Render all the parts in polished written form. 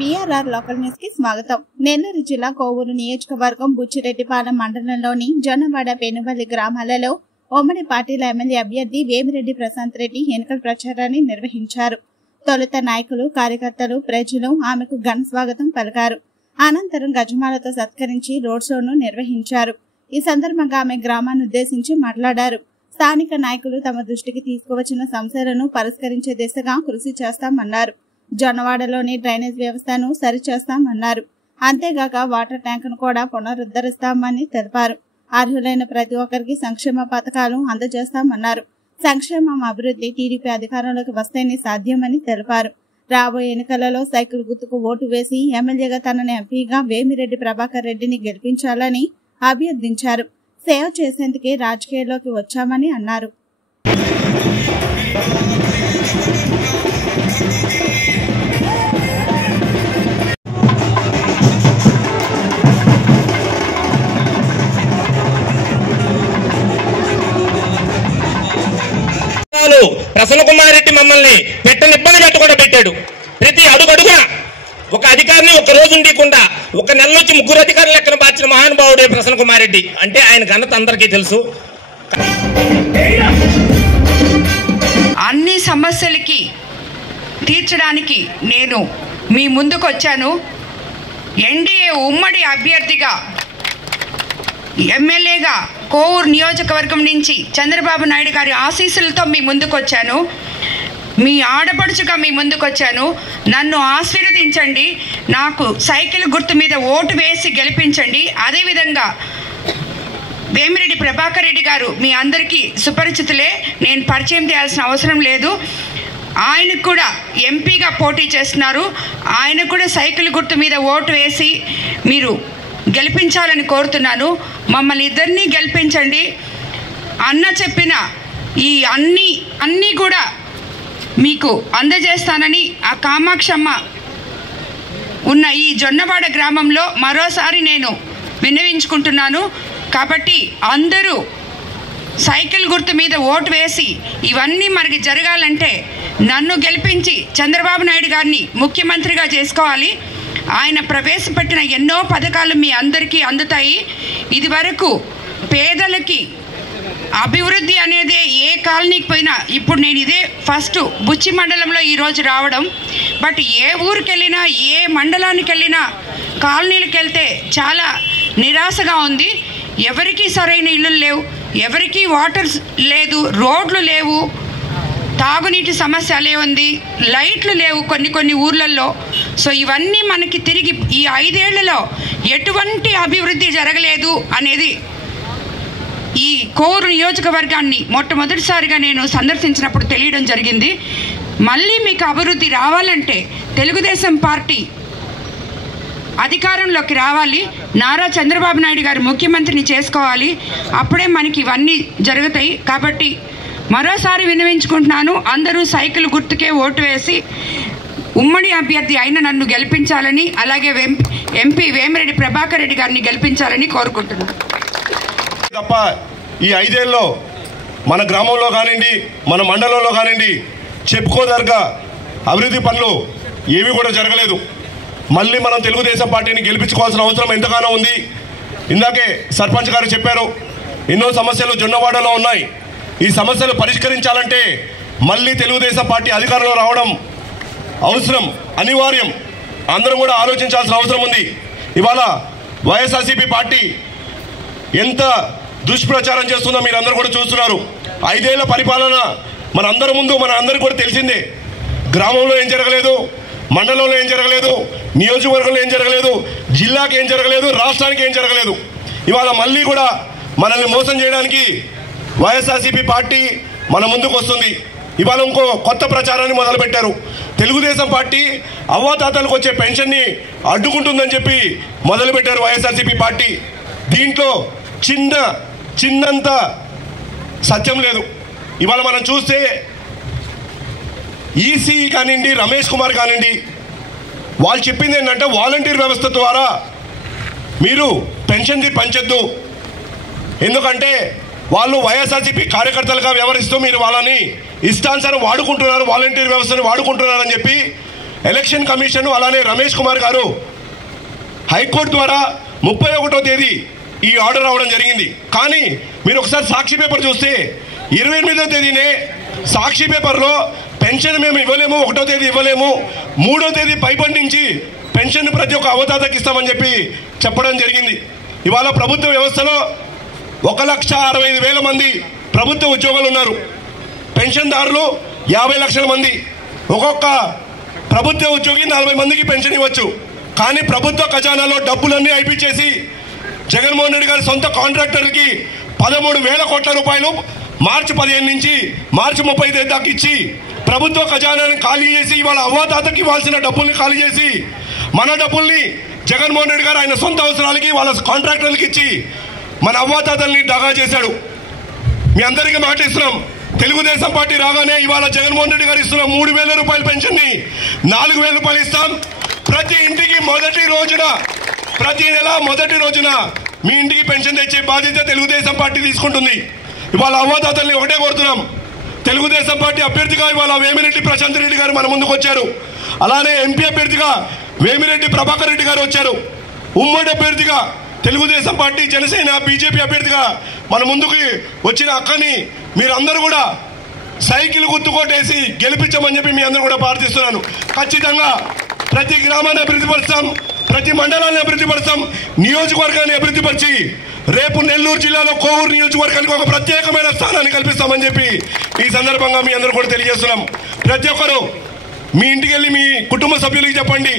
BRR local news కి స్వాగతం. నెల్లూరు జిల్లా కోవూరు నియోజకవర్గం బుచ్చిరెడ్డిపాలెం మండలంలోని జొన్నవాడ పెనుబల్లి గ్రామాలలో ఉమ్మడి పార్టీల ఎమ్మెల్యే అభ్యర్థి వేమిరెడ్డి ప్రశాంత్ రెడ్డి ఎన్నికల ప్రచారాన్ని నిర్వహించారు. తొలుత నాయకులు, కార్యకర్తలు, ప్రజలు ఆమెకు ఘన స్వాగతం పలికారు. అనంతరం గజమాలతో సత్కరించి రోడ్ షోను నిర్వహించారు. ఈ సందర్భంగా ఆమె గ్రామాన్ని ఉద్దేశించి మాట్లాడారు. స్థానిక నాయకులు తమ దృష్టికి తీసుకువచ్చిన సమస్యలను పరిష్కరించే దిశగా కృషి చేస్తామన్నారు. జొన్నవాడలోని డ్రైనేజ్ వ్యవస్థను సరిచేస్తామన్నారు. అంతేగాక వాటర్ ట్యాంకును కూడా పునరుద్ధరిస్తామని తెలిపారు. అర్హులైన ప్రతి ఒక్కరికి సంక్షేమ పథకాలు అందజేస్తామన్నారు. సంక్షేమం, అభివృద్ధి టీడీపీ అధికారంలోకి వస్తేనే సాధ్యమని తెలిపారు. రాబోయే ఎన్నికలలో సైకిల్ గుర్తుకు ఓటు వేసి ఎమ్మెల్యేగా తనని ఎంపీగా వేమిరెడ్డి ప్రభాకర్ రెడ్డిని గెలిపించాలని అభ్యర్థించారు. సేవ చేసేందుకే రాజకీయాల్లోకి వచ్చామని అన్నారు. ప్రసన్న కుమార్ రెడ్డి మమ్మల్ని పెట్టని ఇబ్బంది పెట్టకుండా పెట్టాడు. ప్రతి అడుగడుగున ఒక అధికారిని ఒక రోజు ఉండకుండా ఒక నెల నుంచి 3 అధికారులు లెక్కన మార్చిన మహానుభావుడే ప్రసన్న కుమార్ రెడ్డి. అంటే ఆయన ఘనత అందరికీ తెలుసు. అన్ని సమస్యలకి తీర్చడానికి నేను మీ ముందుకు వచ్చాను. ఎన్డీఏ ఉమ్మడి అభ్యర్థిగా ఎమ్మెల్యేగా కోవూరు నియోజకవర్గం నుంచి చంద్రబాబు నాయుడు గారి ఆశీస్సులతో మీ ముందుకు వచ్చాను. మీ ఆడపడుచుగా మీ ముందుకు వచ్చాను. నన్ను ఆశీర్వదించండి. నాకు సైకిల్ గుర్తు మీద ఓటు వేసి గెలిపించండి. అదేవిధంగా వేమిరెడ్డి ప్రభాకర్ రెడ్డి గారు మీ అందరికీ సుపరిచితులే, నేను పరిచయం చేయాల్సిన అవసరం లేదు. ఆయనకు కూడా ఎంపీగా పోటీ చేస్తున్నారు. ఆయన కూడా సైకిల్ గుర్తు మీద ఓటు వేసి మీరు గెలిపించాలని కోరుతున్నాను. మమ్మల్ని ఇద్దరినీ గెలిపించండి. అన్న చెప్పిన ఈ అన్నీ కూడా మీకు అందజేస్తానని ఆ కామాక్షమ్మ ఉన్న ఈ జొన్నవాడ గ్రామంలో మరోసారి నేను విన్నవించుకుంటున్నాను. కాబట్టి అందరూ సైకిల్ గుర్తు మీద ఓటు వేసి ఇవన్నీ మనకి జరగాలంటే నన్ను గెలిపించి చంద్రబాబు నాయుడు గారిని ముఖ్యమంత్రిగా చేసుకోవాలి. ఆయన ప్రవేశపెట్టిన ఎన్నో పథకాలు మీ అందరికీ అందుతాయి. ఇది వరకు పేదలకి అభివృద్ధి అనేది ఏ కాలనీకి పోయినా, ఇప్పుడు నేను ఇదే ఫస్ట్ బుచ్చి మండలంలో ఈరోజు రావడం, బట్ ఏ ఊరికి వెళ్ళినా ఏ మండలానికి వెళ్ళినా కాలనీలకు వెళ్తే చాలా నిరాశగా ఉంది. ఎవరికీ సరైన ఇళ్ళు లేవు, ఎవరికీ వాటర్ లేదు, రోడ్లు లేవు, తాగునీటి సమస్య అలే ఉంది, లైట్లు లేవు కొన్ని ఊర్లలో. సో ఇవన్నీ మనకి తిరిగి ఈ 5 ఏళ్లలో ఎటువంటి అభివృద్ధి జరగలేదు అనేది ఈ కోవూరు నియోజకవర్గాన్ని మొట్టమొదటిసారిగా నేను సందర్శించినప్పుడు తెలియడం జరిగింది. మళ్ళీ మీకు అభివృద్ధి రావాలంటే తెలుగుదేశం పార్టీ అధికారంలోకి రావాలి. నారా చంద్రబాబు నాయుడు గారు ముఖ్యమంత్రిని చేసుకోవాలి. అప్పుడే మనకి ఇవన్నీ జరుగుతాయి. కాబట్టి మరోసారి విన్నవించుకుంటున్నాను, అందరూ సైకిల్ గుర్తుకే ఓటు వేసి ఉమ్మడి అభ్యర్థి అయిన నన్ను గెలిపించాలని, అలాగే ఎంపీ వేమిరెడ్డి ప్రభాకర్ రెడ్డి గారిని గెలిపించాలని కోరుకుంటున్నాను. తప్ప ఈ 5 ఏళ్ళలో మన గ్రామంలో కానివ్వండి, మన మండలంలో కానివ్వండి, చెప్పుకోదగ్గ అభివృద్ధి పనులు ఏవి కూడా జరగలేదు. మళ్ళీ మనం తెలుగుదేశం పార్టీని గెలిపించుకోవాల్సిన అవసరం ఎంతగానో ఉంది. ఇందాకే సర్పంచ్ గారు చెప్పారు, ఎన్నో సమస్యలు జొన్నవాడలో ఉన్నాయి. ఈ సమస్యలు పరిష్కరించాలంటే మళ్ళీ తెలుగుదేశం పార్టీ అధికారంలో రావడం అవసరం, అనివార్యం. అందరం కూడా ఆలోచించాల్సిన అవసరం ఉంది. ఇవాళ వైఎస్ఆర్సీపీ పార్టీ ఎంత దుష్ప్రచారం చేస్తుందో మీరు అందరూ కూడా చూస్తున్నారు. 5 ఏళ్ల పరిపాలన మన అందరి ముందు, మన అందరికీ కూడా తెలిసిందే. గ్రామంలో ఏం జరగలేదు, మండలంలో ఏం జరగలేదు, నియోజకవర్గంలో ఏం జరగలేదు, జిల్లాకి ఏం జరగలేదు, రాష్ట్రానికి ఏం జరగలేదు. ఇవాళ మళ్ళీ కూడా మనల్ని మోసం చేయడానికి వైఎస్ఆర్సీపీ పార్టీ మన ముందుకు వస్తుంది. ఇవాళ ఇంకో కొత్త ప్రచారాన్ని మొదలుపెట్టారు. తెలుగుదేశం పార్టీ అవ్వాతాతలకు వచ్చే పెన్షన్ని అడ్డుకుంటుందని చెప్పి మొదలుపెట్టారు వైఎస్ఆర్సీపీ పార్టీ. దీంట్లో చిన్నంత సత్యం లేదు. ఇవాళ మనం చూస్తే ఈసీ కానివ్వండి, రమేష్ కుమార్ కానివ్వండి, వాళ్ళు చెప్పింది ఏంటంటే వాలంటీర్ వ్యవస్థ ద్వారా మీరు పెన్షన్ పంచొద్దు, ఎందుకంటే వాళ్ళు వైఎస్ఆర్సీపీ కార్యకర్తలుగా వ్యవహరిస్తూ మీరు వాళ్ళని ఇష్టానుసారం వాడుకుంటున్నారు, వాలంటీర్ వ్యవస్థను వాడుకుంటున్నారని చెప్పి ఎలక్షన్ కమిషన్ అలానే రమేష్ కుమార్ గారు హైకోర్టు ద్వారా 31వ తేదీ ఈ ఆర్డర్ రావడం జరిగింది. కానీ మీరు ఒకసారి సాక్షి పేపర్ చూస్తే 28వ తేదీనే సాక్షి పేపర్లో పెన్షన్ మేము ఇవ్వలేము, 1వ తేదీ ఇవ్వలేము, 3వ తేదీ పైబడి నుంచి పెన్షన్ ప్రతి ఒక్క అవతాతకి ఇస్తామని చెప్పి చెప్పడం జరిగింది. ఇవాళ ప్రభుత్వ వ్యవస్థలో 1,65,000 మంది ప్రభుత్వ ఉద్యోగులు ఉన్నారు. పెన్షన్దారులు 50 లక్షల మంది. ఒక్కొక్క ప్రభుత్వ ఉద్యోగి 40 మందికి పెన్షన్ ఇవ్వచ్చు. కానీ ప్రభుత్వ ఖజానాలో డబ్బులన్నీ అయిపించేసి జగన్మోహన్ రెడ్డి గారి సొంత కాంట్రాక్టర్కి 13,000 కోట్ల రూపాయలు మార్చి 15 నుంచి మార్చి 30 తేదీ దాకా ఇచ్చి ప్రభుత్వ ఖజానాన్ని ఖాళీ చేసి ఇవాళ అవ్వాతాతకి ఇవ్వాల్సిన డబ్బుల్ని ఖాళీ చేసి మన డబ్బుల్ని జగన్మోహన్ రెడ్డి గారు ఆయన సొంత అవసరాలకి వాళ్ళ కాంట్రాక్టర్లకి ఇచ్చి మన అవ్వాతాతల్ని దగా చేశాడు. మీ అందరికీ మాట ఇస్తున్నాం, తెలుగుదేశం పార్టీ రాగానే ఇవాళ జగన్మోహన్ రెడ్డి గారు ఇస్తున్న 3,000 రూపాయల పెన్షన్ని 4,000 రూపాయలు ఇస్తాం. ప్రతి ఇంటికి ప్రతి నెల మొదటి రోజున మీ ఇంటికి పెన్షన్ తెచ్చే బాధ్యత తెలుగుదేశం పార్టీ తీసుకుంటుంది. ఇవాళ అవ్వాతాతల్ని ఒకటే కోరుతున్నాం, తెలుగుదేశం పార్టీ అభ్యర్థిగా ఇవాళ వేమిరెడ్డి ప్రశాంత్ రెడ్డి గారు మన ముందుకు వచ్చారు. అలానే ఎంపీ అభ్యర్థిగా వేమిరెడ్డి ప్రభాకర్ రెడ్డి గారు వచ్చారు. ఉమ్మడి అభ్యర్థిగా తెలుగుదేశం పార్టీ, జనసేన, బీజేపీ అభ్యర్థిగా మన ముందుకు వచ్చిన అక్కని మీరందరూ కూడా సైకిల్ గుర్తుకోటేసి గెలిపించమని చెప్పి మీ అందరూ కూడా ప్రార్థిస్తున్నాను. ఖచ్చితంగా ప్రతి గ్రామాన్ని అభివృద్ధిపరుస్తాం, ప్రతి మండలాన్ని అభివృద్ధిపరుస్తాం, నియోజకవర్గాన్ని అభివృద్ధిపరిచి రేపు నెల్లూరు జిల్లాలో కోవూరు నియోజకవర్గానికి ఒక ప్రత్యేకమైన స్థానాన్ని కల్పిస్తామని చెప్పి ఈ సందర్భంగా మీ అందరూ కూడా తెలియజేస్తున్నాం. ప్రతి ఒక్కరూ మీ ఇంటికి వెళ్ళి మీ కుటుంబ సభ్యులకి చెప్పండి,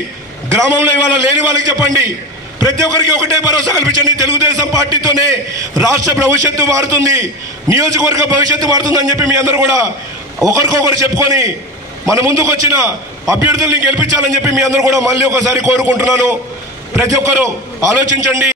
గ్రామంలో ఇవాళ లేని వాళ్ళకి చెప్పండి. ప్రతి ఒక్కరికి ఒకటే భరోసా కల్పించండి, తెలుగుదేశం పార్టీతోనే రాష్ట్ర భవిష్యత్తు మారుతుంది, నియోజకవర్గ భవిష్యత్తు మారుతుందని చెప్పి మీ అందరూ కూడా ఒకరికొకరు చెప్పుకొని మన ముందుకు వచ్చిన అభ్యర్థుల్ని గెలిపించాలని చెప్పి మీ అందరూ కూడా మళ్ళీ ఒకసారి కోరుకుంటున్నాను. ప్రతి ఒక్కరూ ఆలోచించండి.